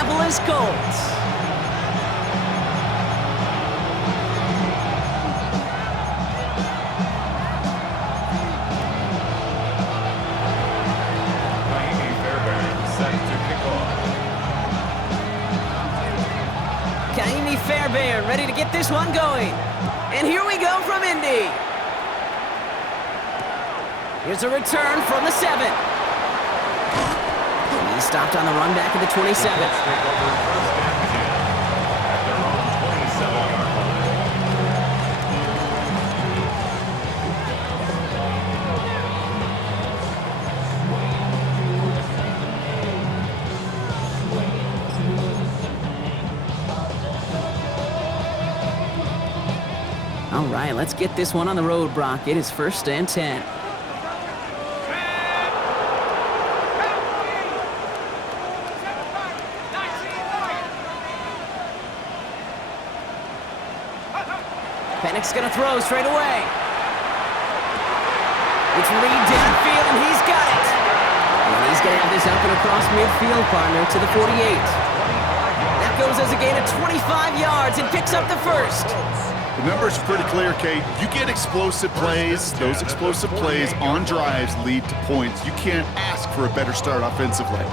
Indianapolis Colts. Kaimi Fairbairn ready to get this one going. And here we go from Indy. Here's a return from the 7. He stopped on the run back at the 27. All right, let's get this one on the road, Brock. It is 1st and 10. Penix gonna throw straight away. It's Reed downfield, and he's got it. And he's gonna have this up and across midfield, partner, to the 48. That goes as a gain of 25 yards and picks up the first. The numbers are pretty clear, Kate. You get explosive plays. Those explosive plays on drives lead to points. You can't ask for a better start offensively.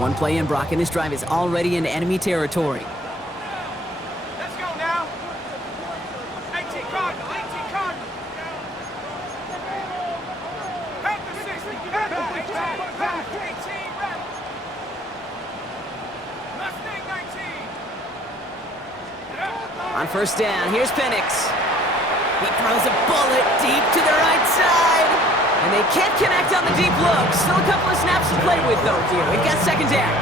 One play in, Brock, and this drive is already into enemy territory. Let's go now. 18 Cardinal, 18 Cardinal. Panther 60, Panther 18 Rebel. Mustang 19. On 1st down, here's Penix. He throws a bullet deep to the right side. And they can't connect on the deep look. Still a couple of snaps to play with, though, here. We've got 2nd down.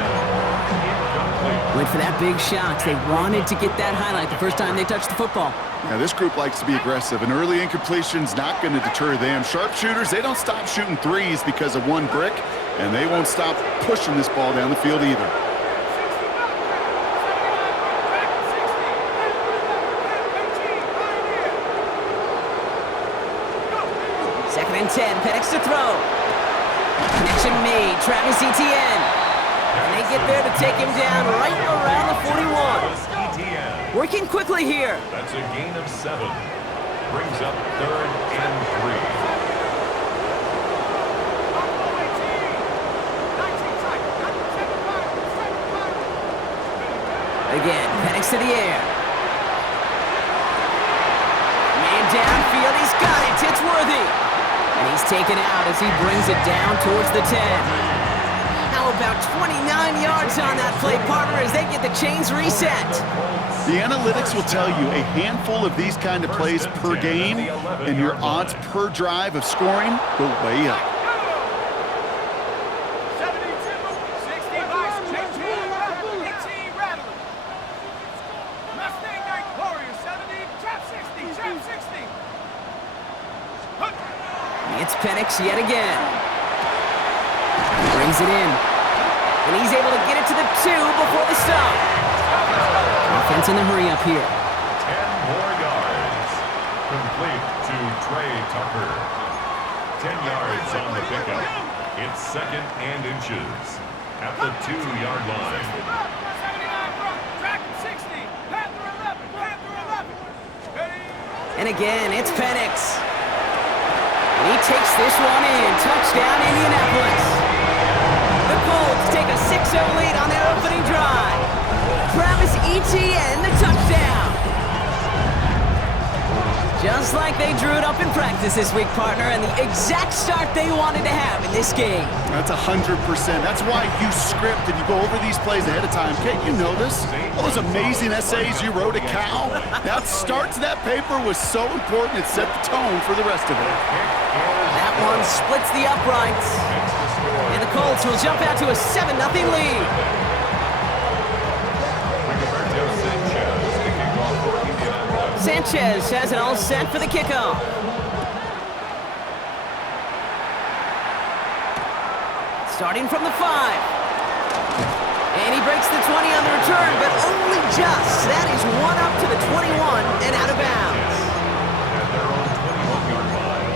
Went for that big shot. They wanted to get that highlight the first time they touched the football. Now, this group likes to be aggressive. An early incompletion's not going to deter them. Sharpshooters, they don't stop shooting threes because of one brick, and they won't stop pushing this ball down the field either. Second and 10, Penix to throw. Connection made, Travis Etienne. And they get there to take him down right around the 41. Working quickly here. That's a gain of 7. Brings up 3rd and 3. Again, Penix to the air. Man downfield, he's got it, it's Worthy. And he's taken out as he brings it down towards the 10. How about 29 yards on that play, partner, as they get the chains reset. The analytics will tell you a handful of these kind of plays per game, and your odds per drive of scoring go way up. 72, 60 Vice, 18 Rattler. Mustang 9 Warrior 70, Trap 60, Trap 60. It's Penix yet again. Brings it in. And he's able to get it to the 2 before the stop. Offense in the hurry up here. 10 more yards. Complete to Trey Tucker. 10 yards on the pickup. It's 2nd and inches at the 2-yard line. 79 Brook, Track 60, Panther 11, Panther 11. Ready? And again, it's Penix. And he takes this one in. Touchdown, Indianapolis. The Colts take a 6-0 lead on their opening drive. Travis Etienne, the touchdown. Just like they drew it up in practice this week, partner, and the exact start they wanted to have in this game. That's 100%. That's why you script and you go over these plays ahead of time. Can't you notice? All those amazing essays you wrote at Cal? That start to that paper was so important. It set the tone for the rest of it. That one splits the uprights. And the Colts will jump out to a 7-0 lead. Sanchez has it all set for the kickoff. Starting from the 5. And he breaks the 20 on the return, but only just. That is one up to the 21 and out of bounds. At their own 21-yard line,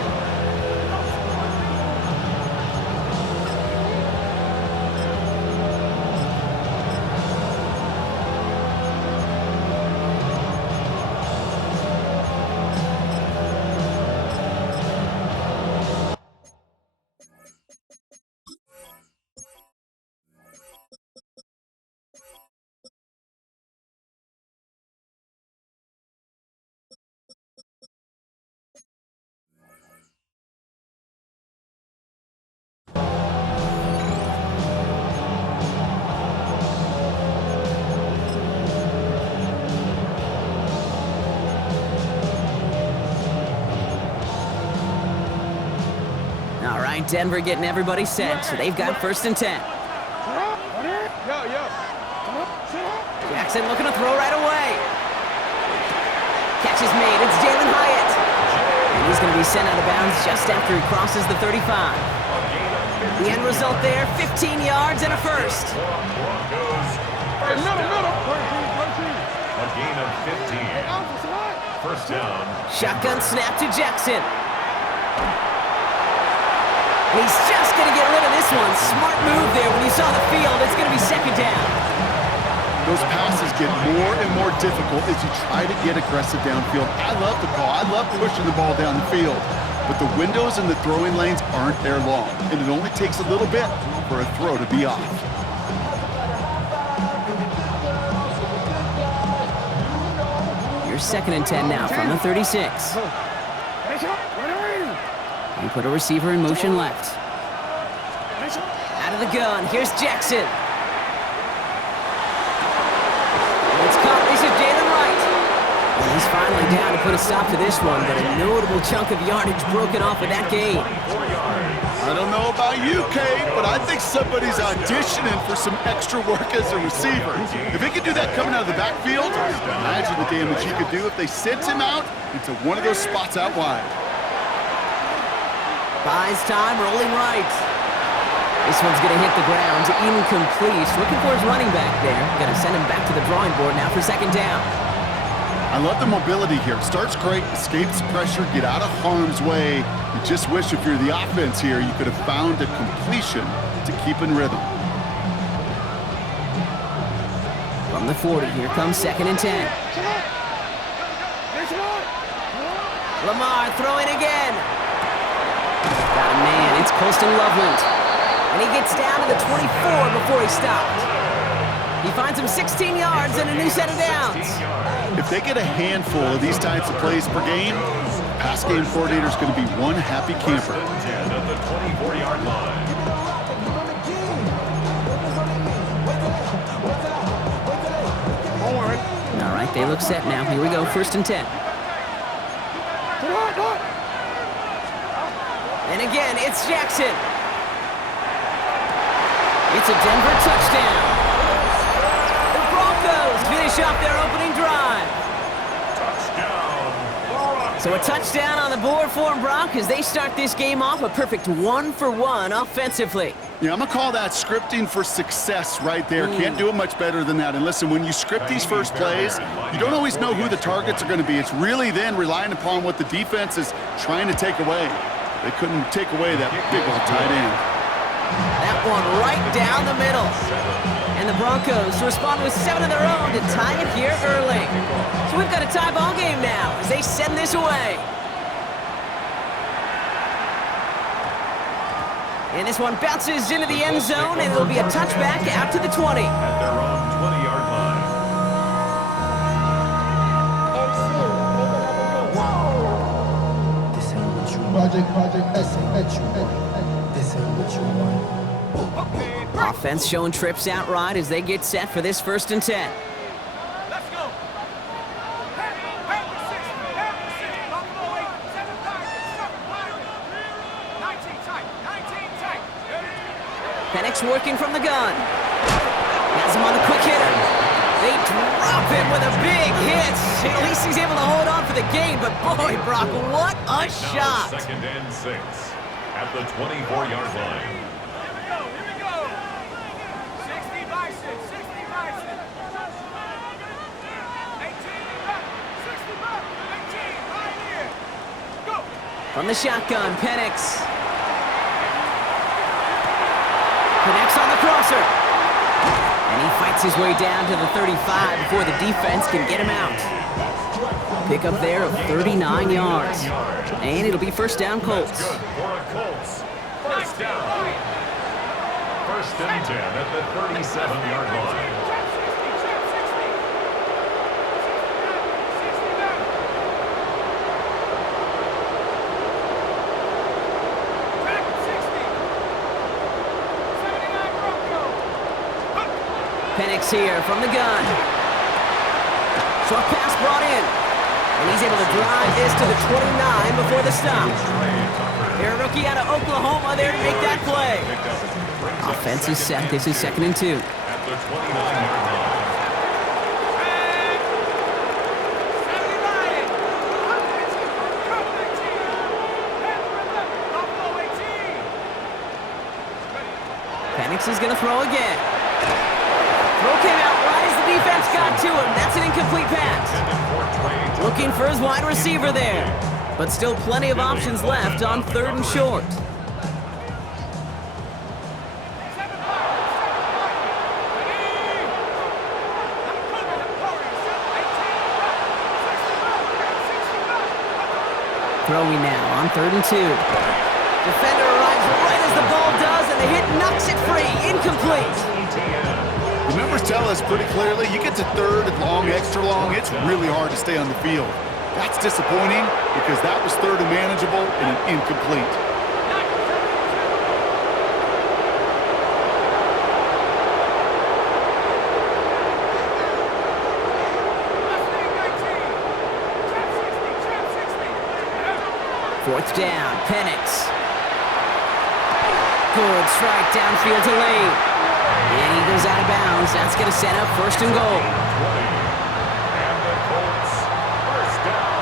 right, Denver getting everybody set, so they've got 1st and 10. Jackson looking to throw right away. Catch is made, it's Jalen Hyatt. And he's going to be sent out of bounds just after he crosses the 35. The end result there, 15 yards and a first. A gain of 15. First down. Shotgun snap to Jackson. And he's just going to get rid of this one. Smart move there when you saw the field. It's going to be 2nd down. Those passes get more and more difficult as you try to get aggressive downfield. I love the call. I love pushing the ball down the field. But the windows in the throwing lanes aren't there long, and it only takes a little bit for a throw to be off. Here's 2nd and 10 now from the 36. You put a receiver in motion left. Out of the gun, here's Jackson. It's caught, this is Jalen Wright. And he's finally down to put a stop to this one, but a notable chunk of yardage broken off of that game. I don't know about you, Kate, but I think somebody's auditioning for some extra work as a receiver. If he could do that coming out of the backfield, imagine the damage he could do if they sent him out into one of those spots out wide. Buys time, rolling right. This one's going to hit the ground, incomplete. Looking for his running back there. Going to send him back to the drawing board now for 2nd down. I love the mobility here. Starts great, escapes pressure, get out of harm's way. You just wish if you're the offense here, you could have found a completion to keep in rhythm. From the 40, here comes 2nd and 10. Lamar throwing again. Got a man, it's Colston Loveland. And he gets down to the 24 before he stopped. He finds him 16 yards and a new set of downs. If they get a handful of these types of plays per game, pass game coordinator is going to be one happy camper. 10 at the 24-yard line. All right, they look set now. Here we go, 1st and 10. And again, it's Jackson. It's a Denver touchdown. The Broncos finish off their opening drive. So a touchdown on the board for them, Brock, as they start this game off a perfect 1-for-1 offensively. Yeah, I'm going to call that scripting for success right there. Can't do it much better than that. And listen, when you script these first plays, you don't always know who the targets are going to be. It's really then relying upon what the defense is trying to take away. They couldn't take away that big old tight end. That one right down the middle. And the Broncos respond with 7 of their own to tie it here early. So we've got a tie ball game now as they send this away. And this one bounces into the end zone, and it'll be a touchback out to the 20. At their own 20-yard line. Offense showing trips out right as they get set for this 1st and 10. Let's go. Half the 6, Buffalo 8, 7 targets, 19 tight. Penix working from the gun. Has him on the quick hitter. They drop him with a big hit. At least he's able to hold on for the game, but boy, Brock, what a shot. 2nd and 6 at the 24-yard line. Here we go. 60 by 6, 60 by 6. 18 back, 60 back, 18, right here. Go. From the shotgun, Penix. Connects on the crosser. And he fights his way down to the 35 before the defense can get him out. Pickup there of 39 yards. And it'll be 1st down, Colts. Good for a Colts. First down. 1st and 10 at the 37-yard line. Trap 60 back. Track 60. 79 Bronco. Penix here from the gun. Short pass brought in. And he's able to drive this to the 29 before the stop. Trey Tucker. They're a rookie out of Oklahoma there to make that play. Offense is set. This is 2nd and 2. At the 29-yard line. Penix is going to throw again. Throw came out right as the defense got to him. That's an incomplete pass. Looking for his wide receiver there. But still plenty of options left on 3rd and short. Throwing now on 3rd and 2. Defender arrives right as the ball does, and the hit knocks it free. Incomplete. The numbers tell us pretty clearly, you get to 3rd and long, extra long, it's really hard to stay on the field. That's disappointing because that was 3rd and manageable and an incomplete. Fourth down, Penix. Good strike downfield to Lane. And he goes out of bounds. That's going to set up 1st and goal. 20. And the Colts, 1st down.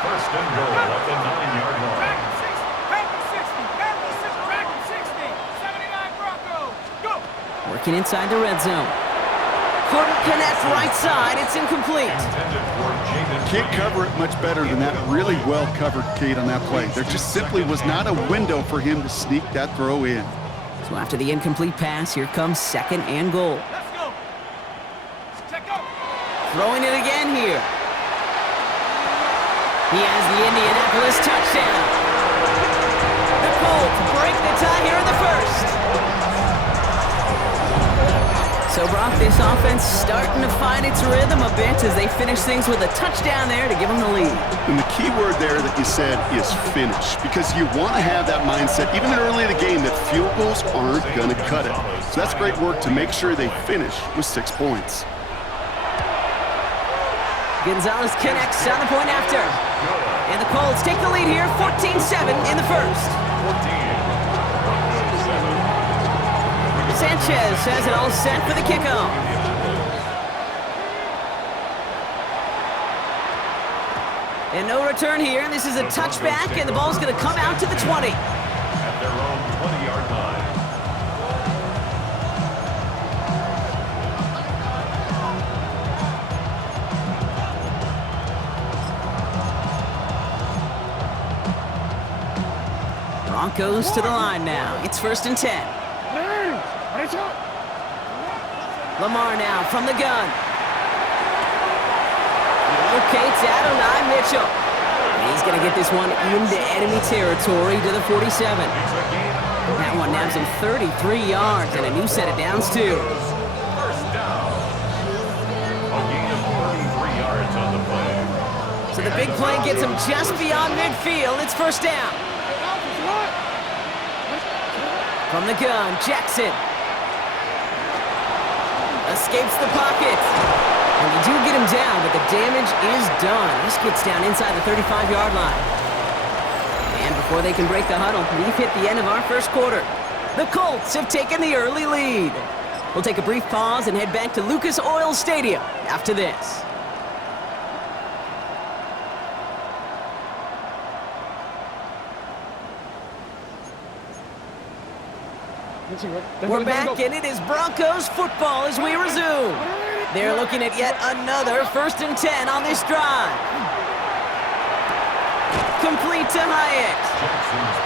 1st and goal at the 9-yard line. Track 60, 79 Broncos. Go! Working inside the red zone. Couldn't connect right side. It's incomplete. Intended for Jaden Can't cover it much better than that really well-covered Cade on that play. There just simply was not a window for him to sneak that throw in. So after the incomplete pass, here comes 2nd and goal. Let's go. Check out. Throwing it again here. He has the Indianapolis touchdown. The Colts break the tie here in the 1st. So, Brock, this offense starting to find its rhythm a bit as they finish things with a touchdown there to give them the lead. And the key word there that you said is finish, because you want to have that mindset, even early in the game, that field goals aren't going to cut it. So that's great work to make sure they finish with 6 points. Gonzalez connects on the point after. And the Colts take the lead here, 14-7 in the 1st. 14. Sanchez has it all set for the kickoff. And no return here. This is a touchback, and the ball's going to come out to the 20. At their own 20-yard line. Broncos to the line now. It's 1st and 10. Lamar now from the gun. Locates Adonai Mitchell. And he's going to get this one into enemy territory to the 47. That one nabs him 33 yards and a new set of downs too. 1st down. A gain of 33 yards on the play. So the big play gets him just beyond midfield. It's 1st down. From the gun, Jackson. Escapes the pocket. And you do get him down, but the damage is done. This gets down inside the 35-yard line. And before they can break the huddle, we've hit the end of our 1st quarter. The Colts have taken the early lead. We'll take a brief pause and head back to Lucas Oil Stadium after this. We're back, and it is Broncos football as we resume. They're looking at yet another 1st and 10 on this drive. Complete to Hyatt.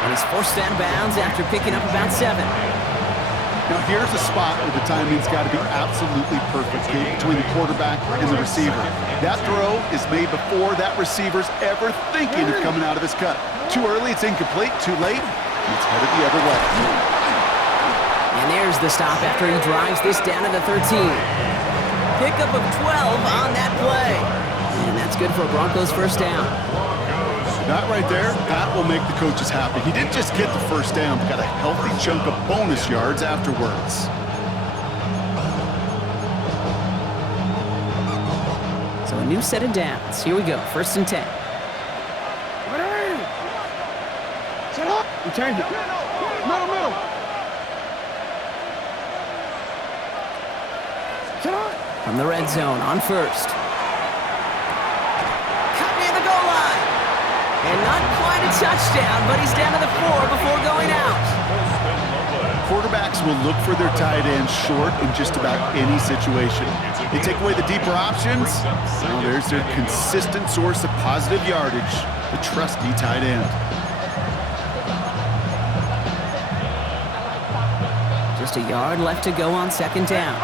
And he's forced out of bounds after picking up about 7. Now here's a spot where the timing's got to be absolutely perfect between the quarterback and the receiver. That throw is made before that receiver's ever thinking of coming out of his cut. Too early, it's incomplete. Too late, it's headed the other way. And there's the stop after he drives this down to the 13. Pickup of 12 on that play. And that's good for a Broncos 1st down. That right there, that will make the coaches happy. He didn't just get the 1st down, but got a healthy chunk of bonus yards afterwards. So a new set of downs. Here we go, 1st and 10. We change it. Middle. From the red zone on first. Cut near the goal line. And not quite a touchdown, but he's down to the 4 before going out. Quarterbacks will look for their tight end short in just about any situation. They take away the deeper options. Well, there's their consistent source of positive yardage, the trusty tight end. Just a yard left to go on second down.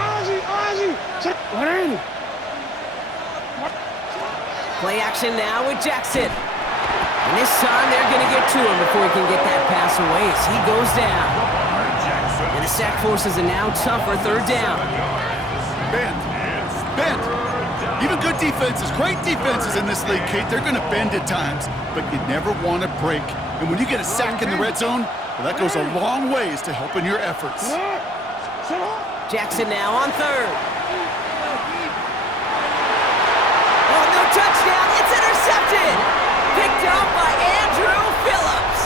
Play action now with Jackson. And this time they're going to get to him before he can get that pass away as he goes down. And the sack forces a now tougher third down. Bend. Even good defenses, great defenses in this league, Kate, they're going to bend at times, but you never want to break. And when you get a sack in the red zone, well, that goes a long ways to helping your efforts. Jackson now on third. Oh, no touchdown. It's intercepted. Picked up by Andrew Phillips.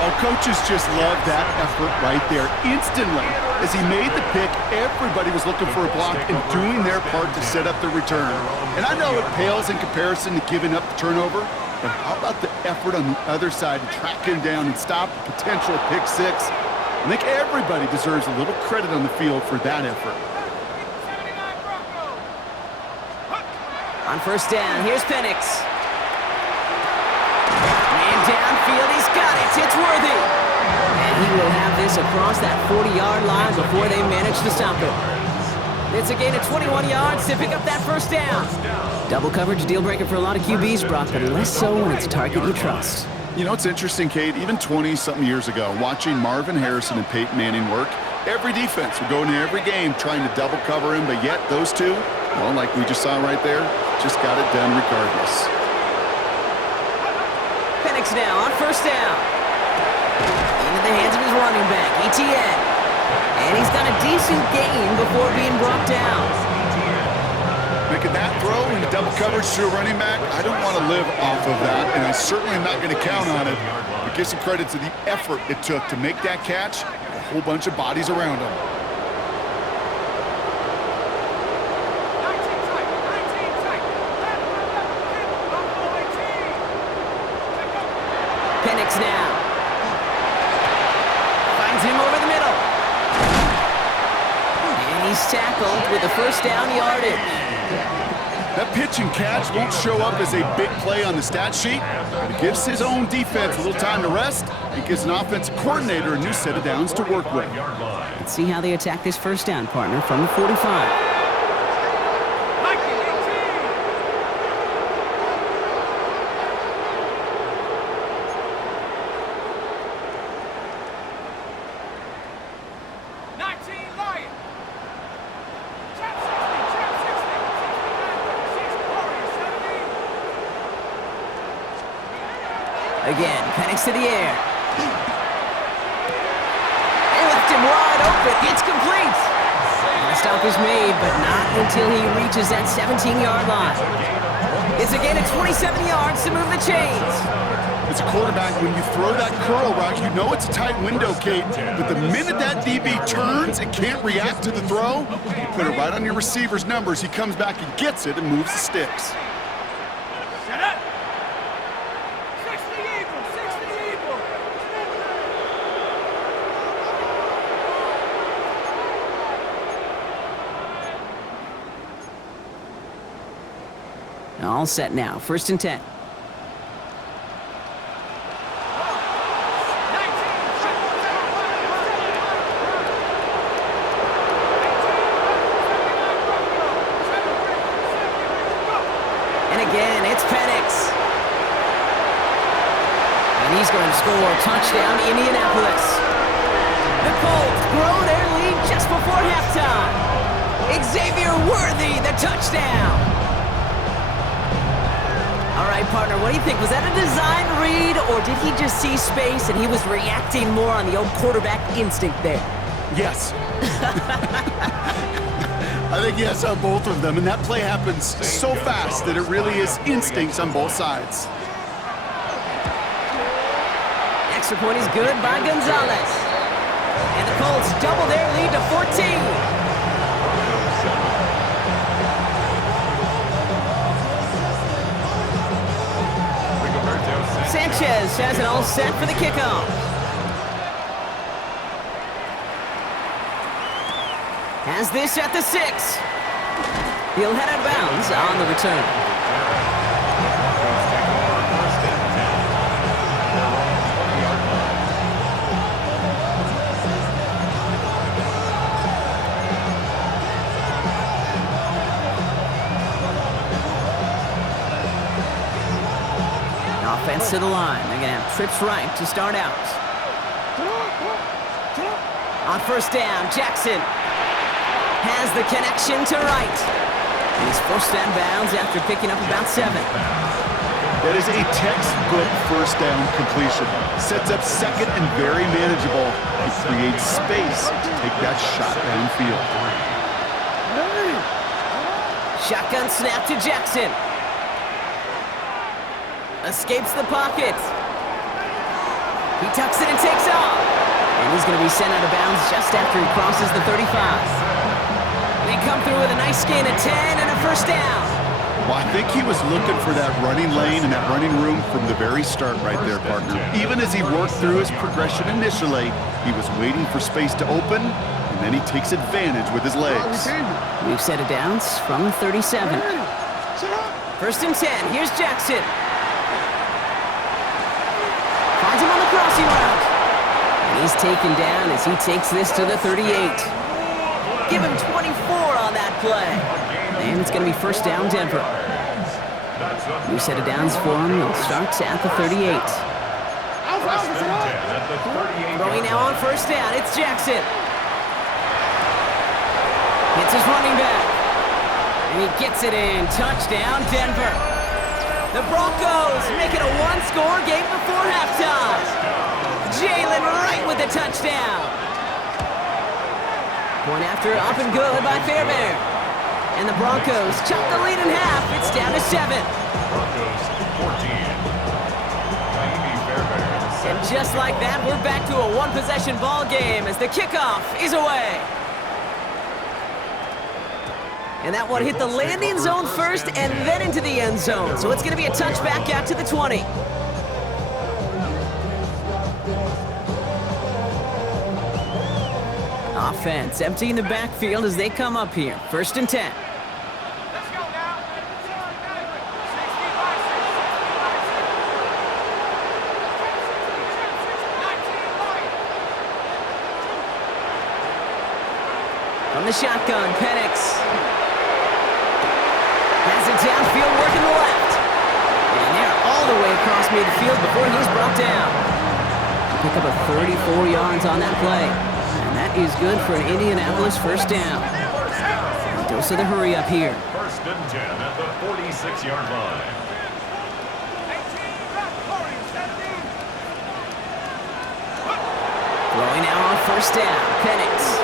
Oh, coaches just love that effort right there. Instantly, as he made the pick, everybody was looking for a block and doing their part to set up the return. And I know it pales in comparison to giving up the turnover, but how about the effort on the other side to track him down and stop a potential pick six? I think everybody deserves a little credit on the field for that effort. On first down, here's Penix. Man downfield, he's got it. It's Worthy. And he will have this across that 40-yard line before they manage to stop it. It's a gain of 21 yards to pick up that first down. Double coverage deal breaker for a lot of QBs, Brock, but less so when it's a target you trust. You know, it's interesting, Kate, even 20-something years ago, watching Marvin Harrison and Peyton Manning work, every defense would go into every game trying to double cover him, but yet those two, well, like we just saw right there, just got it done regardless. Penix now on first down. Into the hands of his running back, ETN. And he's got a decent gain before being brought down. Making that throw into double coverage to a running back, I don't want to live off of that, and I certainly am not going to count on it. But give some credit to the effort it took to make that catch, a whole bunch of bodies around him. Penix now. Finds him over the middle. And he's tackled with the first down yardage. That pitch and catch won't show up as a big play on the stat sheet, but it gives his own defense a little time to rest. It gives an offensive coordinator a new set of downs to work with. Let's see how they attack this first down, partner, from the 45. Again, Penix to the air. They left him wide open. It's complete. And the stop is made, but not until he reaches that 17-yard line. It's a gain of 27 yards to move the chains. As a quarterback, when you throw that curl route, you know it's a tight window, Kate. But the minute that DB turns and can't react to the throw, you put it right on your receiver's numbers. He comes back and gets it and moves the sticks. All set now. First and 10. And again, it's Penix. And he's going to score a touchdown, Indianapolis. The Colts grow their lead just before halftime. Xavier Worthy, the touchdown. All right, partner, what do you think? Was that a design read, or did he just see space and he was reacting more on the old quarterback instinct there? Yes. I think yes on both of them, and that play happens so fast that it really is instincts on both sides. extra point is good by Gonzalez. And the Colts double their lead to 14. Sanchez has it all set for the kickoff. Has this at the 6. He'll head out of bounds on the return. Offense to the line. They're going to have trips right to start out. On first down, Jackson has the connection to right. And he's forced out of bounds after picking up about 7. That is a textbook first down completion. Sets up second and very manageable. It creates space to take that shot downfield. Shotgun snap to Jackson. Escapes the pocket. He tucks it and takes off. And he's going to be sent out of bounds just after he crosses the 35. They come through with a nice gain of 10 and a first down. Well, I think he was looking for that running lane and that running room from the very start right there, partner. Even as he worked through his progression initially, he was waiting for space to open, and then he takes advantage with his legs. We've set it downs from 37. First and 10. Here's Jackson. Finds him on the crossing route. And he's taken down as he takes this to the 38. Give him 24 on that play. And it's going to be first down, Denver. New set of downs for him. He'll start at the 38. Throwing now on first down. It's Jackson. It's his running back. And he gets it in. Touchdown, Denver. The Broncos make it a one-score game before halftime. Jalen Wright with the touchdown. Point after up and good by Fairbairn. And the Broncos chop the lead in half. It's down to 7. Broncos 14. And just like that, we're back to a one-possession ball game as the kickoff is away. And that one hit the landing zone first and then into the end zone. So it's going to be a touchback out to the 20. Offense emptying the backfield as they come up here. First and 10. Let's go now. 60 by 6. 19 From the shotgun, Penix has it downfield, working the left. And they're all the way across midfield before he's brought down. Pick up a 34 yards on that play. And that is good for an Indianapolis first down. Dose of the hurry up here. First and 10 at the 46-yard line. 18 back, 40, 17. Throwing out on first down, Penix.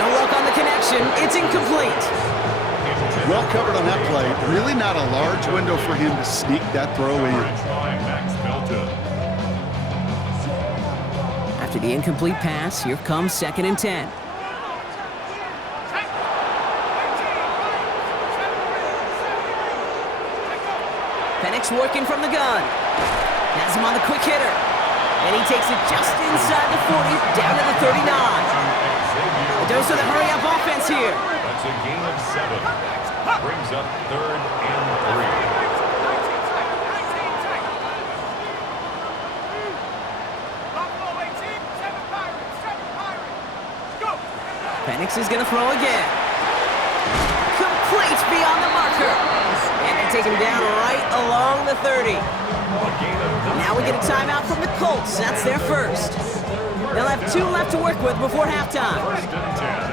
No luck on the connection. It's incomplete. Well covered on that play. Really not a large window for him to sneak that throw in. After the incomplete pass, here comes second and 10. Penix working from the gun. Has him on the quick hitter. And he takes it just inside the 40, down to the 39. A dose of the hurry-up offense here. That's a gain of 7. Brings up third and 3. Penix is going to throw again. Complete beyond the marker. And they take him down right along the 30. Now we get a timeout from the Colts. That's their first. They'll have 2 left to work with before halftime.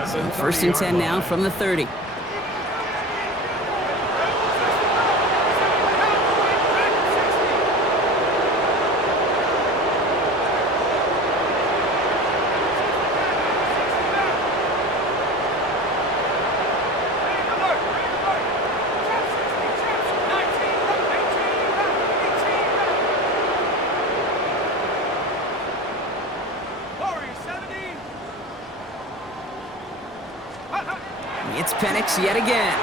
So first and 10 now from the 30. It's Penix yet again.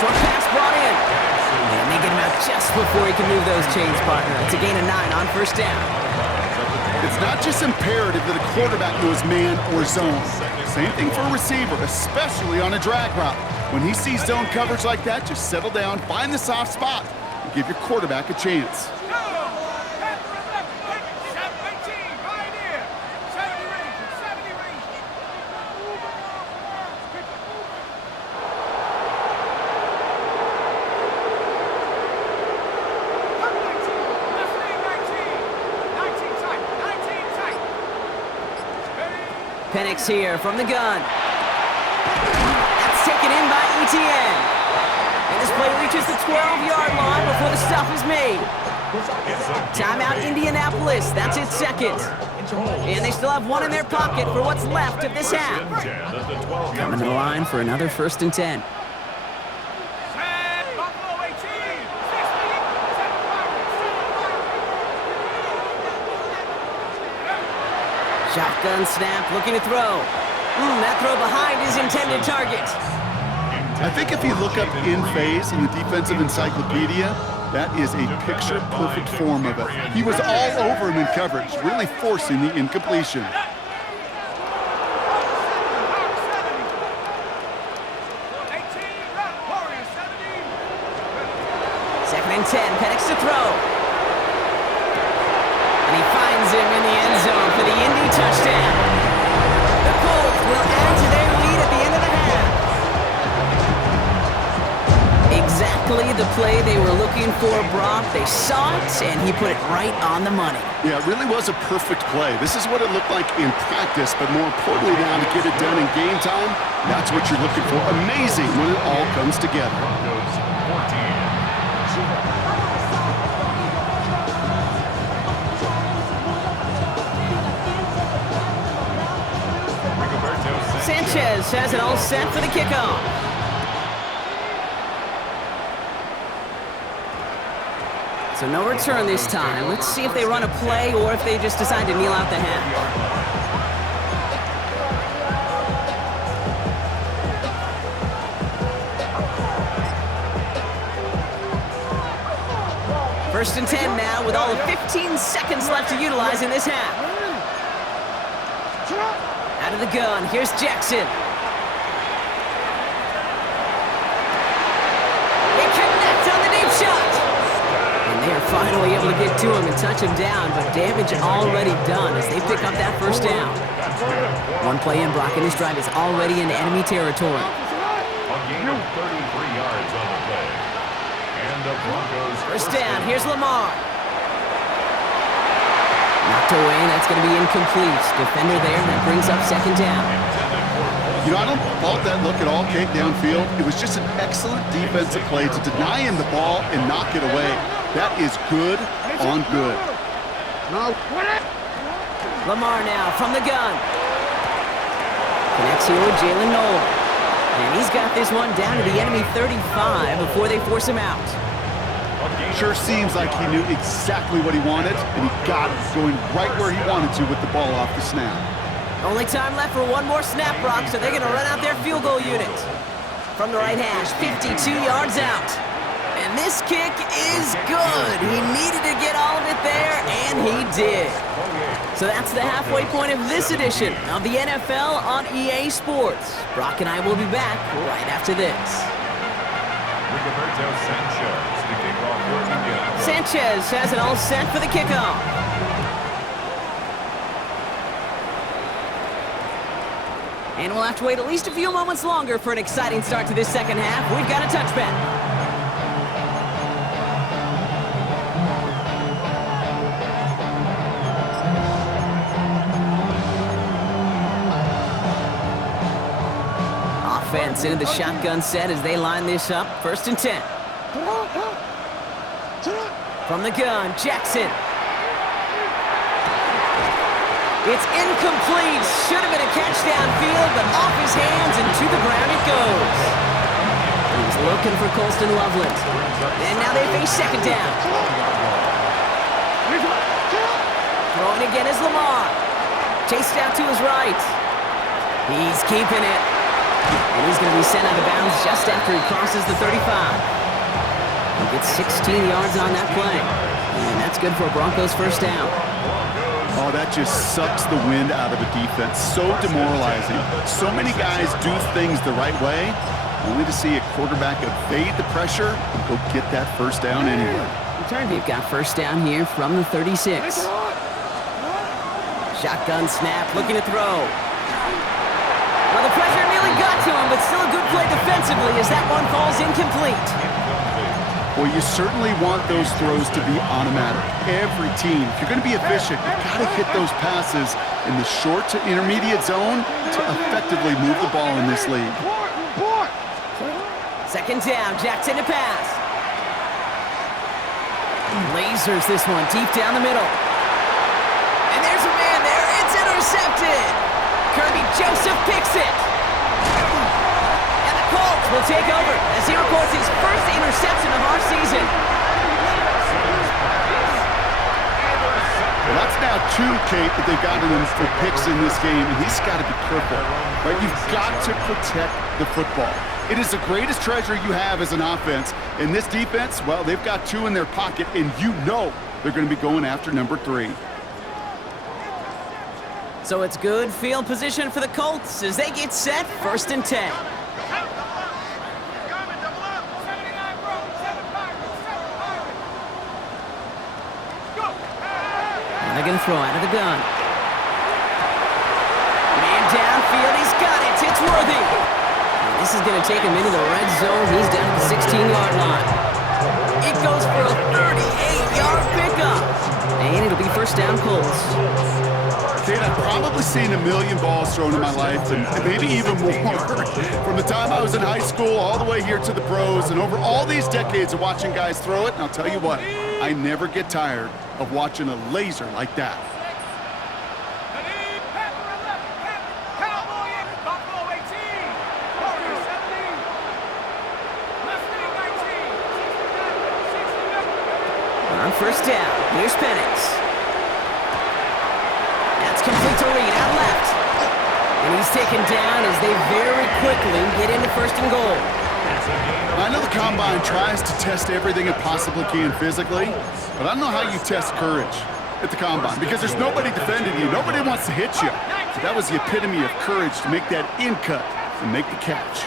Short pass brought in. And they get him out just before he can move those chains, partner. It's a gain of 9 on first down. It's not just imperative that a quarterback knows man or zone. Same thing for a receiver, especially on a drag route. When he sees zone coverage like that, just settle down, find the soft spot, and give your quarterback a chance. Penix here from the gun. That's taken in by Etienne. And this play reaches the 12-yard line before the stop is made. Timeout Indianapolis. That's its second. And they still have one in their pocket for what's left of this half. Coming to the line for another 1st and 10. Shotgun snap, looking to throw. That throw behind his intended target. I think if you look up in phase in the defensive encyclopedia, that is a picture-perfect form of it. He was all over him in coverage, really forcing the incompletion. 2nd and 10, Penix to throw. And he finds him in the end zone for the Indy touchdown. The Colts will add to their lead at the end of the half. Exactly the play they were looking for, Brock. They saw it, and he put it right on the money. Yeah, it really was a perfect play. This is what it looked like in practice, but more importantly now to get it done in game time, that's what you're looking for. Amazing when it all comes together. Sanchez has it all set for the kickoff. So no return this time. Let's see if they run a play or if they just decide to kneel out the half. First and 10 now with all of 15 seconds left to utilize in this half. Out of the gun, here's Jackson. They connect on the deep shot. And they are finally able to get to him and touch him down, but damage already done as they pick up that first down. One play in, Brock, and this drive is already into enemy territory. A gain of 33 yards on the play. And the Broncos First down, here's Lamar. Knocked away, that's going to be incomplete. Defender there, that brings up 2nd down. You know, I don't fault that look at all, Kate, downfield. It was just an excellent defensive play to deny him the ball and knock it away. That is good on good. Lamar now from the gun. Connects here with Jalen Noel. And he's got this one down to the enemy 35 before they force him out. Sure seems like he knew exactly what he wanted, and he got it, going right where he wanted to with the ball off the snap. Only time left for one more snap, Brock, so they're going to run out their field goal unit. From the right hash, 52 yards out. And this kick is good. He needed to get all of it there, and he did. So that's the halfway point of this edition of the NFL on EA Sports. Brock and I will be back right after this. Rigoberto Sanchez to kick off for Indianapolis. Sanchez has it all set for the kickoff. And we'll have to wait at least a few moments longer for an exciting start to this second half. We've got a touchback. Offense into the shotgun set as they line this up. 1st and 10. From the gun, Jackson. It's incomplete. Should have been a catch downfield, but off his hands and to the ground it goes. He's looking for Colston Loveland. And now they face 2nd down. Throwing again is Lamar. Chased out to his right. He's keeping it. And he's going to be sent out of bounds just after he crosses the 35. He gets 16 yards on that play. And that's good for a Broncos first down. Oh, that just sucks the wind out of a defense. So demoralizing. So many guys do things the right way, only to see a quarterback evade the pressure and go get that first down anyway. We've got first down here from the 36. Shotgun snap, looking to throw. Well, the pressure nearly got to him, but still a good play defensively as that one falls incomplete. Well, you certainly want those throws to be automatic. Every team, if you're going to be efficient, you got to hit those passes in the short to intermediate zone to effectively move the ball in this league. Second down, Jackson to pass. Lasers this one deep down the middle. And there's a man there. It's intercepted. Kirby Joseph picks it. And the Colts will take over as he records his first interception of our season. Well, that's now two, Kate, that they've gotten him for picks in this game, and he's got to be careful, right? You've got to protect the football. It is the greatest treasure you have as an offense. In this defense, well, they've got two in their pocket, and you know they're going to be going after number 3. So it's good field position for the Colts as they get set, 1st and 10. Now they're going to throw out of the gun. Man downfield, he's got it. It's Worthy. This is going to take him into the red zone. He's down to the 16-yard line. It goes for a 38-yard pickup. And it'll be first down Colts. Kate, I've probably seen a million balls thrown in my life, and maybe even more. From the time I was in high school all the way here to the pros, and over all these decades of watching guys throw it, and I'll tell you what, I never get tired of watching a laser like that. On first down, here's Penix. That's complete to Reed, out left. And he's taken down as they very quickly get into 1st and goal. I know the Combine tries to test everything it possibly can physically, but I don't know how you test courage at the Combine because there's nobody defending you. Nobody wants to hit you. But that was the epitome of courage to make that in cut and make the catch.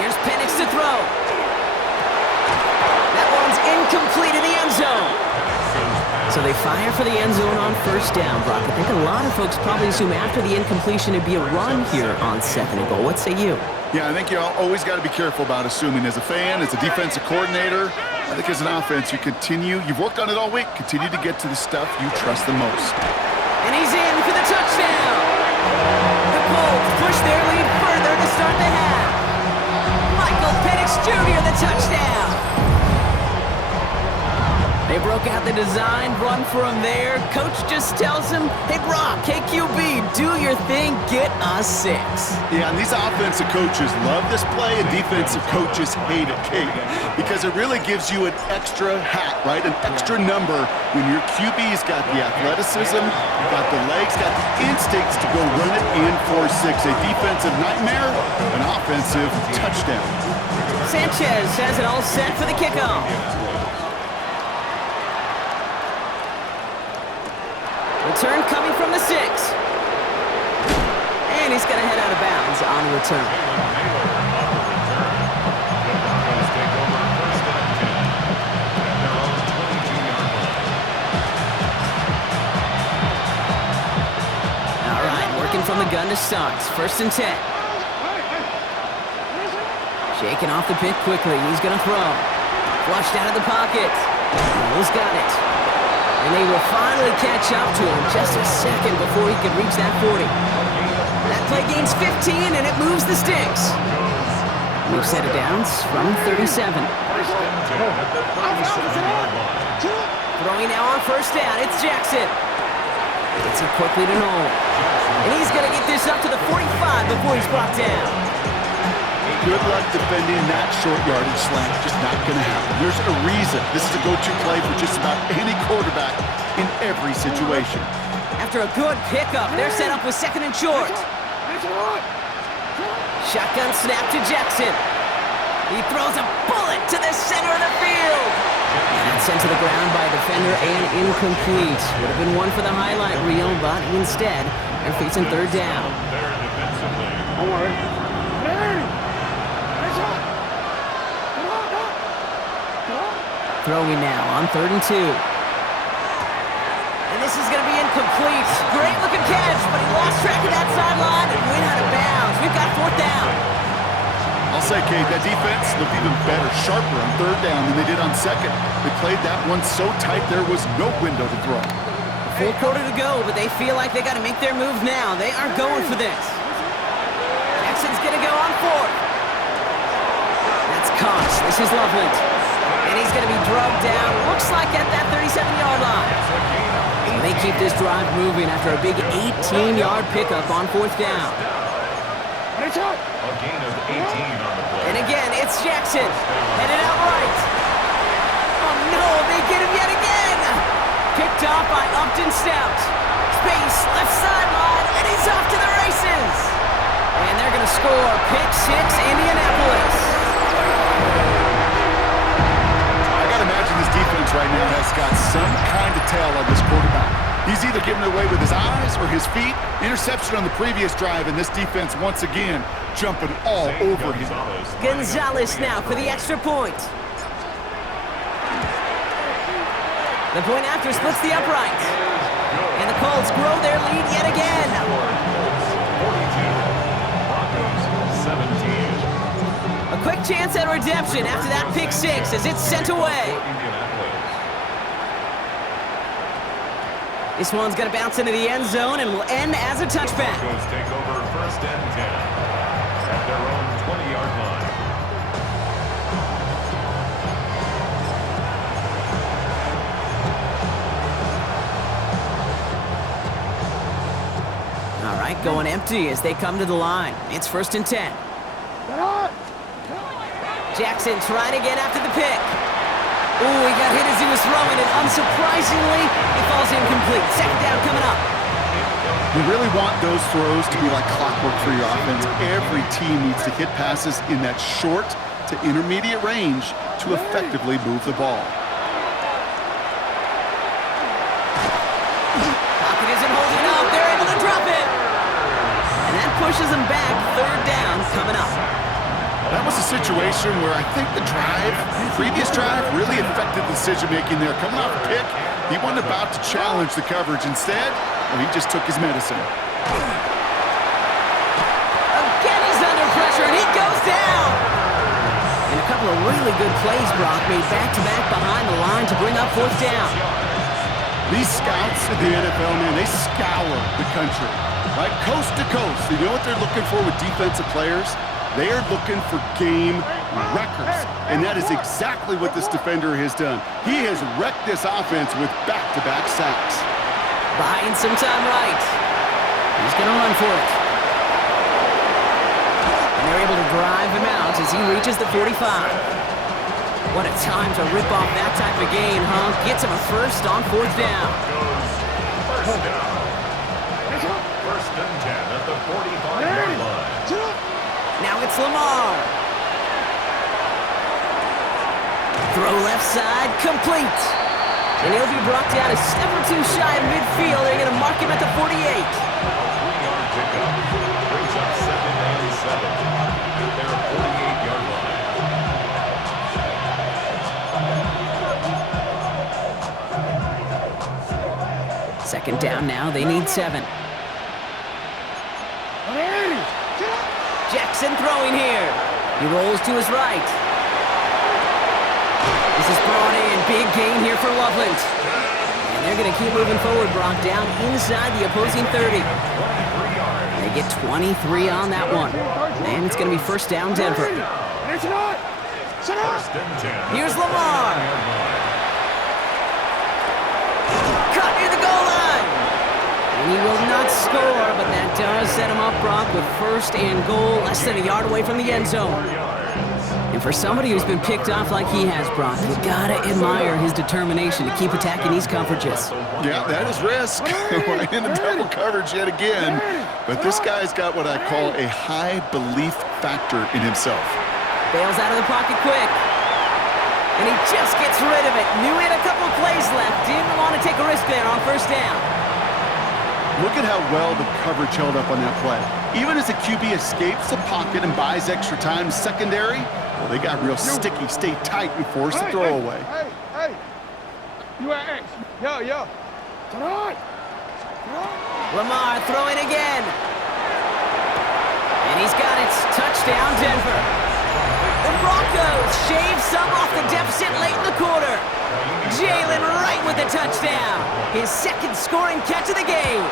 Here's Penix to throw. That one's incomplete in the end zone. So they fire for the end zone on first down, Brock. I think a lot of folks probably assume after the incompletion it'd be a run here on 2nd and goal. What say you? Yeah, I think you always got to be careful about assuming. As a fan, as a defensive coordinator, I think as an offense, you've worked on it all week, continue to get to the stuff you trust the most. And he's in for the touchdown. The Colts push their lead further to start the half. Michael Penix Jr., the touchdown. They broke out the design run for him there. Coach just tells him, hey, Brock, KQB, do your thing, get us 6. Yeah, and these offensive coaches love this play, and defensive coaches hate it, Kate, because it really gives you an extra hat, right? An extra number when your QB's got the athleticism, got the legs, got the instincts to go run it in for 6. A defensive nightmare, an offensive touchdown. Sanchez has it all set for the kickoff. Return coming from the 6. And he's going to head out of bounds on return. All right, working from the gun to start. 1st and 10. Shaking off the pick quickly. He's going to throw. Flushed out of the pocket. He's got it. And they will finally catch up to him just a second before he could reach that 40. That play gains 15, and it moves the sticks. We've set it down from 37. Throwing now on first down, it's Jackson. Gets it quickly to Nolan. And he's going to get this up to the 45 before he's brought down. Good luck defending that short yardage slant. Just not going to happen. There's a reason. This is a go-to play for just about any quarterback. in every situation. After a good pickup, they're set up with second and short. Shotgun snap to Jackson. He throws a bullet to the center of the field. And it's sent to the ground by a defender and incomplete. Would have been one for the highlight reel, but instead, they're facing third down. There defensively. Throwing now on 3rd and 2. And this is going to be incomplete. Great looking catch, but he lost track of that sideline and went out of bounds. We've got 4th down. I'll say, Kate, that defense looked even better, sharper on 3rd down than they did on 2nd. They played that one so tight there was no window to throw. Full quarter to go, but they feel like they got to make their move now. They are going for this. Jackson's going to go on 4th. That's Cox. This is Loveland. And he's going to be drugged down, looks like at that 37-yard line. And they keep this drive moving after a big 18-yard pickup on 4th down. A gain of 18 on the play. And again, it's Jackson, headed out right. Oh no, they get him yet again. Picked off by Upton Stout. Space, left sideline, and he's off to the races. And they're going to score. Pick 6, Indianapolis. I got to imagine this defense right now has got some kind of tail on this quarterback. He's either giving it away with his eyes or his feet. Interception on the previous drive, and this defense once again jumping all over him. Gonzalez now for the extra point. The point after splits the uprights. And the Colts grow their lead yet again. 42. Broncos 17. A quick chance at redemption after that pick 6 as it's sent away. This one's going to bounce into the end zone and will end as a touchback. Broncos take over 1st and 10 at their own 20-yard line. All right, going empty as they come to the line. It's 1st and 10. Jackson trying again after the pick. Ooh, he got hit as he was throwing, and unsurprisingly, he falls incomplete. 2nd down coming up. You really want those throws to be like clockwork for your offense. Every team needs to hit passes in that short to intermediate range to effectively move the ball. Pocket isn't holding up. They're able to drop it. And that pushes them back. 3rd down coming up. That was a situation where I think the previous drive, really affected the decision-making there. Coming off a pick, he wasn't about to challenge the coverage. Instead, he just took his medicine. Again, he's under pressure, and he goes down. And a couple of really good plays, Brock, made back-to-back behind the line to bring up 4th down. These scouts in the NFL, man, they scour the country, right? Coast to coast. You know what they're looking for with defensive players? They are looking for game records, and that is exactly what this defender has done. He has wrecked this offense with back-to-back sacks. Buying some time right. He's going to run for it. And they're able to drive him out as he reaches the 45. What a time to rip off that type of gain, huh? Gets him a 1st on 4th down. First down. 1st and 10 at the 45-yard line. Now it's Lamar. Throw left side, complete. And he'll be brought down a step or two shy of midfield. They're going to mark him at the 48. 3-yard pickup brings up 2nd and 7 at their 48-yard line. 2nd down now. They need 7. Jackson throwing here. He rolls to his right. This is brought in. Big gain here for Loveland. And they're going to keep moving forward, Brock, down inside the opposing 30. They get 23 on that one. And it's going to be 1st down, Denver. 1st and 10. Here's Lamar. Cut near the goal line. And he will not score, but that does set him up, Brock, with 1st and goal, less than a yard away from the end zone. And for somebody who's been picked off like he has, Brock, you gotta admire his determination to keep attacking these coverages. Yeah, that is risk. We're in the double coverage yet again. But this guy's got what I call a high belief factor in himself. Bails out of the pocket quick. And he just gets rid of it. Knew he had a couple of plays left. Didn't want to take a risk there on first down. Look at how well the coverage held up on that play. Even as the QB escapes the pocket and buys extra time secondary, well, they got real sticky, stay tight, and force the throw away. Hey. You are X. Yo. Come on. Lamar throwing again. And he's got it. Touchdown, Denver. The Broncos shave some off the deficit late in the quarter. Jalen Wright with the touchdown. His second scoring catch of the game.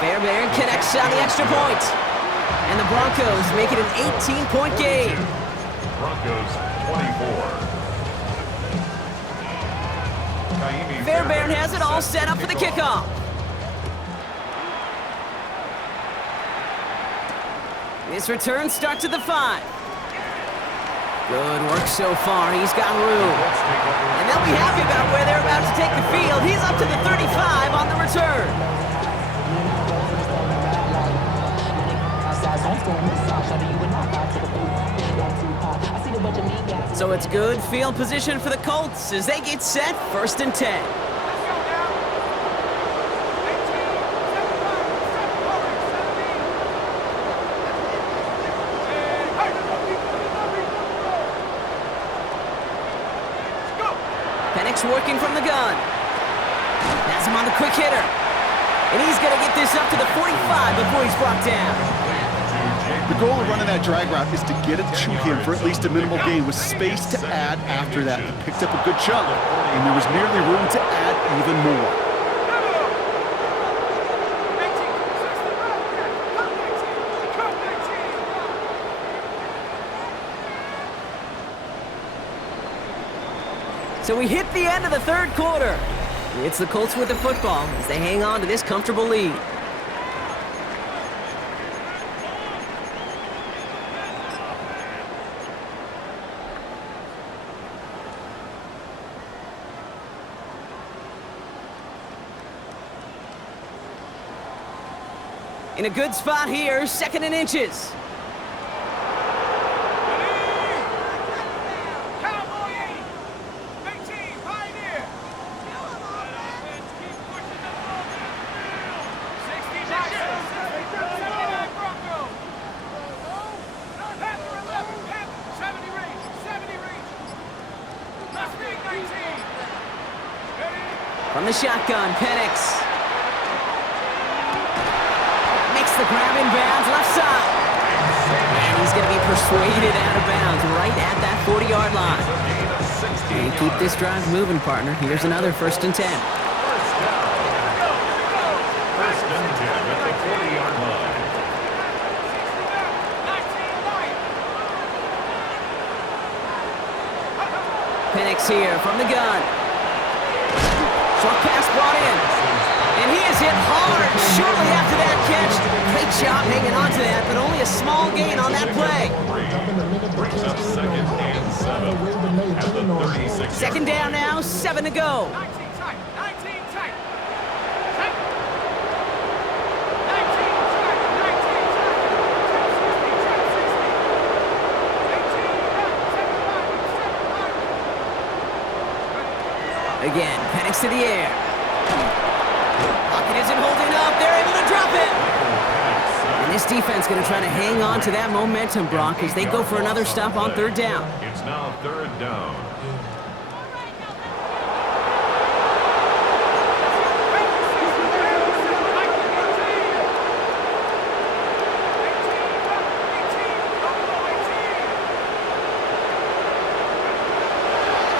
Fairbairn connects on the extra point. And the Broncos make it an 18-point game. Broncos 24. Fairbairn has it all set up for the kickoff. This return starts at the 5. Good work so far. He's got room. And they'll be happy about where they're about to take the field. He's up to the 35 on the return. So it's good field position for the Colts as they get set, 1st and 10. Penix working from the gun. Has him on the quick hitter. And he's going to get this up to the 45 before he's brought down. The goal of running that drag route is to get it to him for at least a minimal gain with space to add after that. He picked up a good chunk, and there was nearly room to add even more. So we hit the end of the 3rd quarter. It's the Colts with the football as they hang on to this comfortable lead. In a good spot here, 2nd and inches. From the shotgun, Penix. Makes the grab in bounds, left side. And he's going to be persuaded out of bounds right at that 40-yard line. And keep this drive moving, partner. Here's another 1st and 10. 1st and 10 at the 40-yard line. Penix here from the gun. Short pass brought in. And he is hit hard shortly after that catch. Great job hanging on to that, but only a small gain on that play. Brings up 2nd and 7 at the 36. 2nd down now, 7 to go. 19 tight. 19 tight. 19 Again, Penix to the air. Pocket isn't holding up. They're able to drop it. And this defense going to try to hang on to that momentum, Brock, as they go for another stop on 3rd down. It's now 3rd down.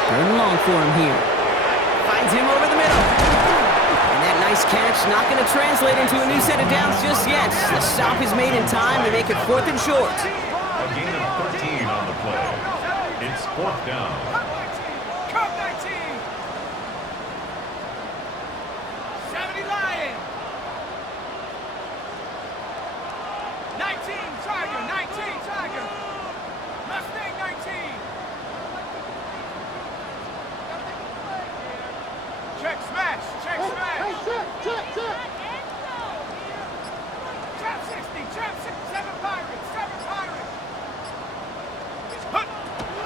Third and long for him here. Finds him over the middle. And that nice catch not going to translate into a new set of downs just yet. The stop is made in time to make it 4th and short. A gain of 13 on the play. It's 4th down. Cup 19. 70 Lion. 19 Tiger. 19 Tiger. Mustang 19.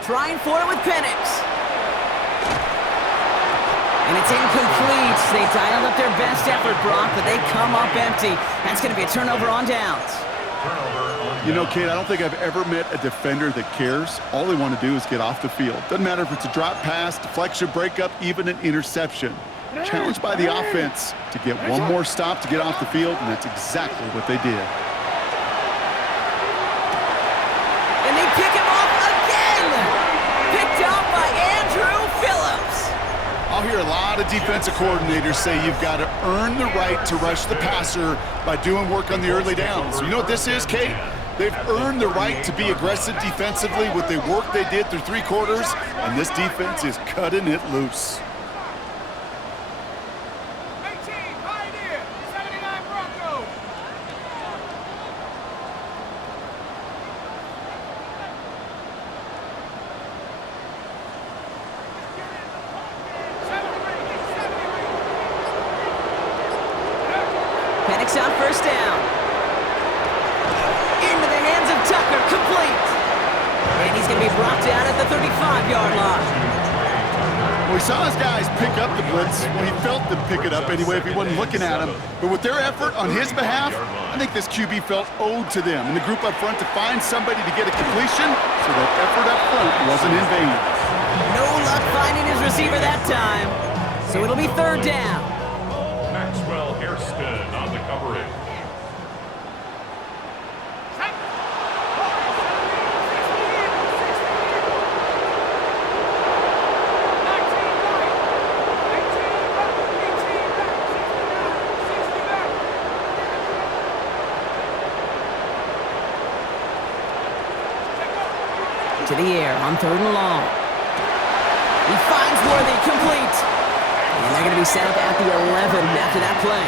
trying for it with Penix. And it's incomplete. They dialed up their best effort, Brock, but they come up empty. That's going to be a turnover on downs. You know, Kate, I don't think I've ever met a defender that cares. All they want to do is get off the field. Doesn't matter if it's a drop pass, deflection, breakup, even an interception. Challenged by the offense to get one more stop to get off the field, and that's exactly what they did. And they pick him off again! Picked off by Andrew Phillips. I'll hear a lot of defensive coordinators say you've got to earn the right to rush the passer by doing work on the early downs. You know what this is, Kate? They've earned the right to be aggressive defensively with the work they did through 3 quarters, and this defense is cutting it loose. 18, Pioneer, 79 Broncos. Penix on first down. Into the hands of Tucker, complete. And he's going to be brought down at the 35-yard line. Well, he saw his guys pick up the blitz. Well, he felt them pick it up anyway if he wasn't looking at him. But with their effort on his behalf, I think this QB felt owed to them and the group up front to find somebody to get a completion so that effort up front wasn't in vain. No luck finding his receiver that time. So it'll be third down. Maxwell Hairston on the coverage. To the air on third and long. He finds Worthy, complete. And they're going to be set up at the 11 after that play.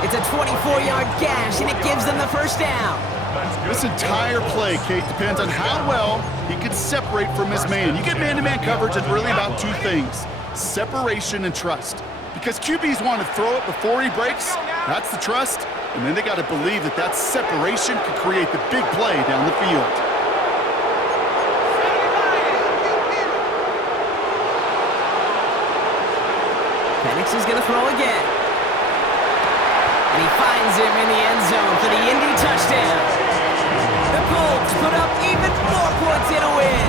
It's a 24-yard gash, and it gives them the first down. This entire play, Kate, depends on how well he can separate from his man. You get man-to-man coverage, it's really about 2 things, separation and trust. Because QBs want to throw it before he breaks, that's the trust, and then they got to believe that that separation could create the big play down the field. Penix is going to throw again. And he finds him in the end zone for the Indy touchdown. The Colts put up even more points in a win.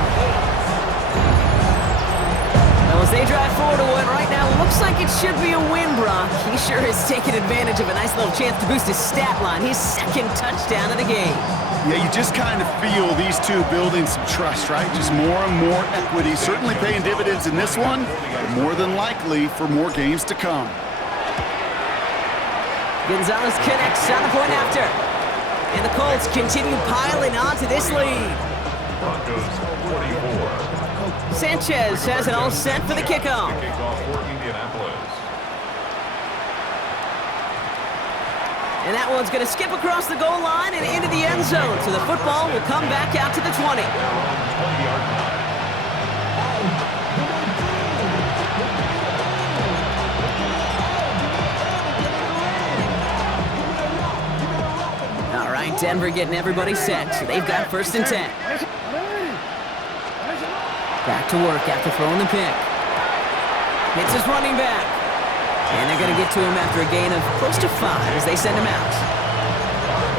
Well, as they drive forward to one right now, looks like it should be a win, Brock. He sure has taken advantage of a nice little chance to boost his stat line. His second touchdown of the game. Yeah, you just kind of feel these two building some trust, right? Just more and more equity, certainly paying dividends in this one, but more than likely for more games to come. Gonzalez connects on the point after. And the Colts continue piling on to this lead. Broncos 44. Sanchez has it all set for the kickoff. Kickoff for Indianapolis. And that one's going to skip across the goal line and into the end zone. So the football will come back out to the 20. All right, Denver getting everybody set. So they've got first and 10. Back to work after throwing the pick. Hits his running back. And they're going to get to him after a gain of close to 5 as they send him out.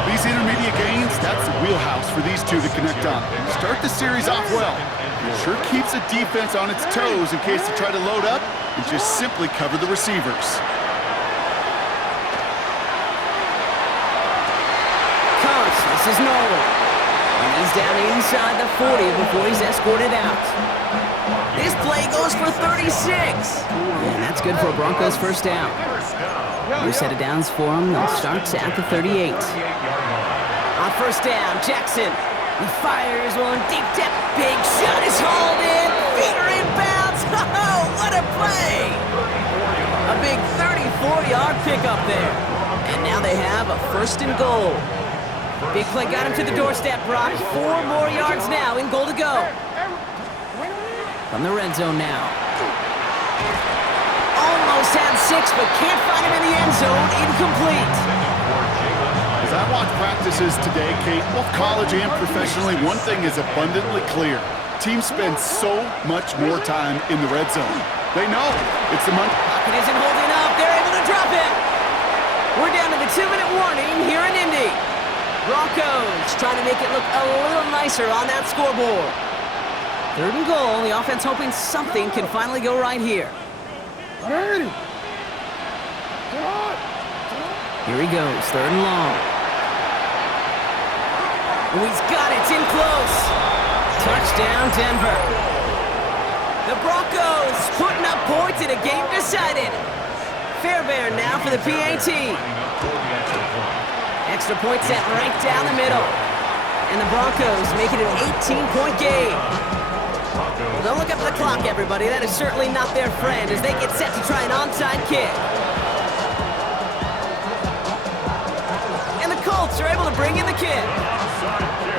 These intermediate gains, that's the wheelhouse for these two to connect on. Start the series off well. It sure keeps the defense on its toes in case they try to load up and just simply cover the receivers. Counts, this is Nolan. And he's down inside the 40 before he's escorted out. This play goes for 36. And that's good for a Broncos first down. New set of downs for him. They'll start at the 38. On first down, Jackson. He fires one deep depth. Big shot is hauled in. Feet are inbounds. Oh, what a play. A big 34-yard pickup there. And now they have a first and goal. Big play got him to the doorstep, Brock. 4 more yards now in goal to go. From the red zone now. Almost had 6, but can't find him in the end zone. Incomplete. As I watch practices today, Kate, both college and professionally, one thing is abundantly clear. Teams spend so much more time in the red zone. They know it's the money. Pocket isn't holding up. They're able to drop it. We're down to the 2-minute warning here in Indy. Broncos trying to make it look a little nicer on that scoreboard. 3rd and goal. The offense hoping something can finally go right here. Here he goes, 3rd and long. Oh, he's got it, it's in close. Touchdown, Denver. The Broncos putting up points in a game decided. Fairbairn now for the PAT. Extra point set right down the middle. And the Broncos make it an 18-point game. Well, don't look up at the clock, everybody. That is certainly not their friend as they get set to try an onside kick. And the Colts are able to bring in the kick.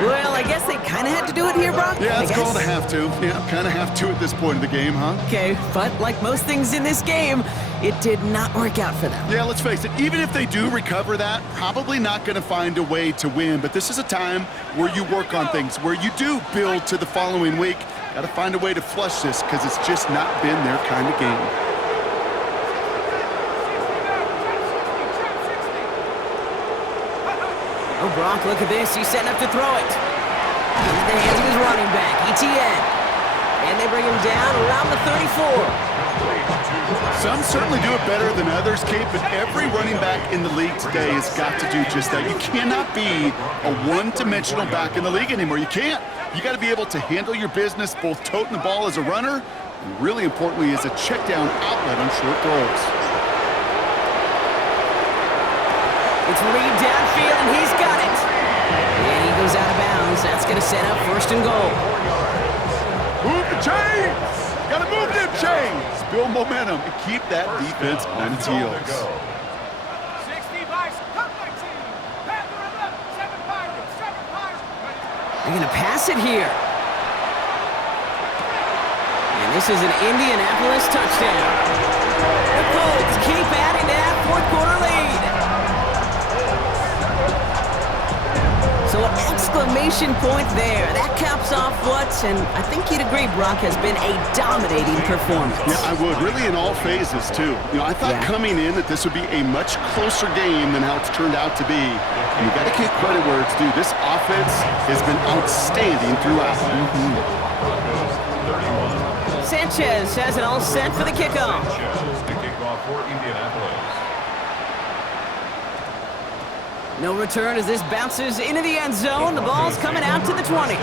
Well, I guess they kind of had to do it here, Brock. Yeah, it's called a have to. Yeah, kind of have to at this point in the game, huh? Okay, but like most things in this game, it did not work out for them. Yeah, let's face it, even if they do recover that, probably not going to find a way to win. But this is a time where you work on things, where you do build to the following week. Got to find a way to flush this because it's just not been their kind of game. Oh, Brock, look at this. He's setting up to throw it. Into the hands of his running back, ETN. And they bring him down around the 34. Some certainly do it better than others, Kate, but every running back in the league today has got to do just that. You cannot be a one-dimensional back in the league anymore. You can't. You got to be able to handle your business, both toting the ball as a runner, and really importantly as a check-down outlet on short throws. It's Reed downfield, and he's got it. And he goes out of bounds. That's going to set up 1st and goal. Move the chains! Got to move them chains! Build momentum and keep that defense on its heels. 60 by cut by team. Panther 11, 7 Pirates, 7 Pirates. They're going to pass it here. And this is an Indianapolis touchdown. The Colts keep adding to that 4th quarter lead. So an exclamation point there. That caps off what, and I think you'd agree, Brock, has been a dominating performance. Yeah, I would. Really in all phases, too. You know, I thought coming in that this would be a much closer game than how it's turned out to be. And you got to give credit where it's due. This offense has been outstanding throughout. Sanchez has it all set for the kickoff. The kickoff for Indianapolis. No return as this bounces into the end zone. The ball's coming out to the 20.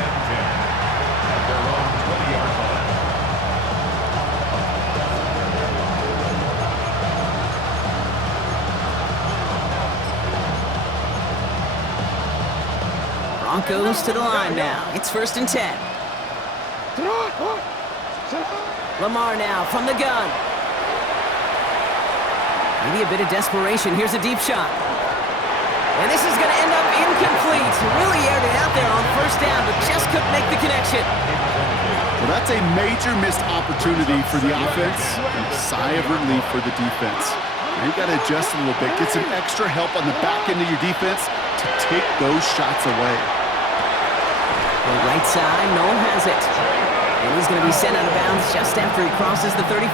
Broncos to the line now. It's 1st and 10. Lamar now from the gun. Maybe a bit of desperation. Here's a deep shot. And this is going to end up incomplete. Really aired it out there on 1st down, but just couldn't make the connection. Well, that's a major missed opportunity for the offense and a sigh of relief for the defense. Now you got to adjust a little bit, get some extra help on the back end of your defense to take those shots away. The right side, Noel has it. And he's going to be sent out of bounds just after he crosses the 35.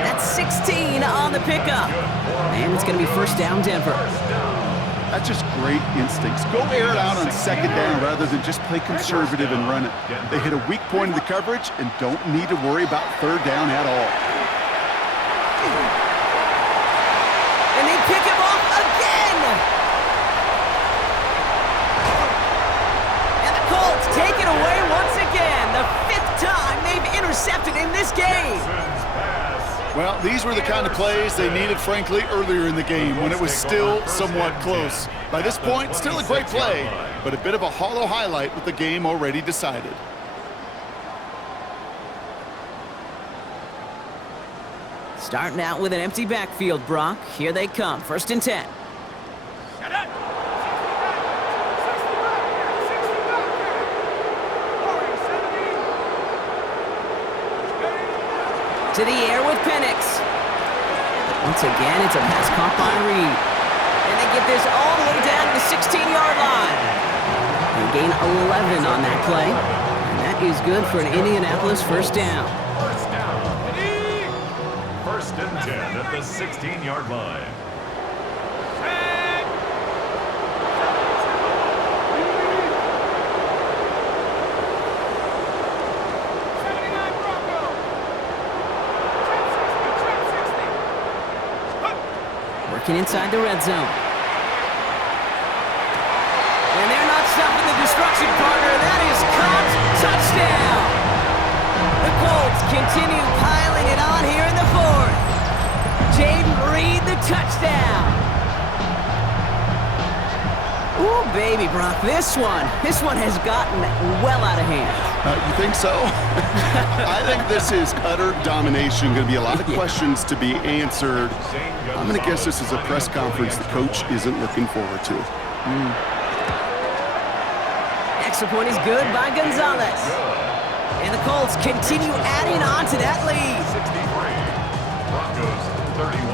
That's 16 on the pickup. And it's going to be 1st down, Denver. That's just great instincts. Go air it out on 2nd down rather than just play conservative and run it. They hit a weak point in the coverage and don't need to worry about 3rd down at all. And they pick him off again! And the Colts take it away once again. The 5th time they've intercepted in this game. Well, these were the kind of plays they needed, frankly, earlier in the game when it was still somewhat close. By this point, still a great play, but a bit of a hollow highlight with the game already decided. Starting out with an empty backfield, Brock. Here they come, 1st and 10. Shut up. 60 To the air with Penix. Once again, it's a pass caught by Reed. And they get this all the way down to the 16-yard line. They gain 11 on that play. And that is good for an Indianapolis first down. First down. 1st and 10 at the 16-yard line. Working inside the red zone. And they're not stopping the destruction, partner. That is caught. Touchdown! The Colts continue piling it on here in the 4th. Jaden Reed, the touchdown. Ooh, baby, Brock, this one has gotten well out of hand. You think so? I think this is utter domination. Going to be a lot of questions to be answered. I'm going to guess this is a press conference the coach isn't looking forward to. Extra point is good by Gonzalez. And the Colts continue adding